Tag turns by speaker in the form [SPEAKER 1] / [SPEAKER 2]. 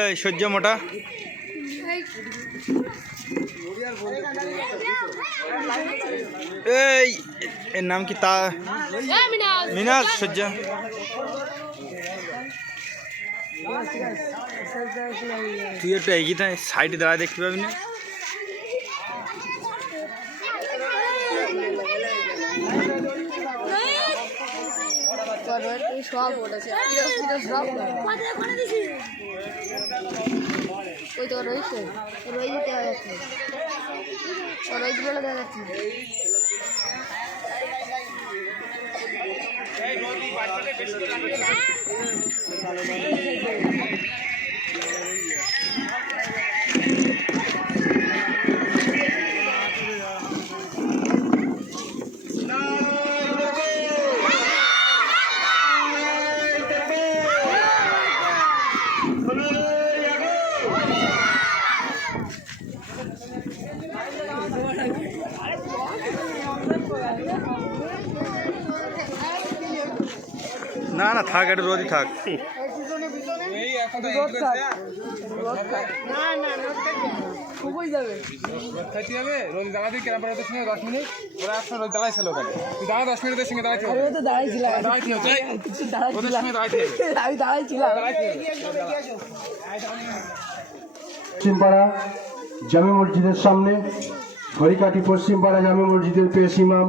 [SPEAKER 1] এই
[SPEAKER 2] সহ্য মোটা। এই এর নাম কি তা?
[SPEAKER 1] মিনাজ
[SPEAKER 2] সহ্য তুই একটু এগিয়ে সাইডে দাঁড়ায় দেখতে পাবি না?
[SPEAKER 1] সব ওঠেছে সব ওই তো রয়েছে।
[SPEAKER 2] না না থাক একটু রোজই থাক।
[SPEAKER 3] রোদ দাঁড়াতে কেনা পড়াতে সঙ্গে দশ মিনিট ওরা একশো রোদ দাঁড়াইছিল ওখানে। দাঁড়া দশ মিনিটের সঙ্গে দাঁড়াইতে হবে?
[SPEAKER 4] তো দাঁড়াইছিলাম
[SPEAKER 3] দাঁড়াইতে হবে? ওদের সঙ্গে দাঁড়াইতে
[SPEAKER 4] আমি দাঁড়াইছিলাম
[SPEAKER 5] পশ্চিমপাড়া জামে মসজিদের সামনে। হরিকাটি পশ্চিমপাড়া জামে মসজিদের পেশ ইমাম।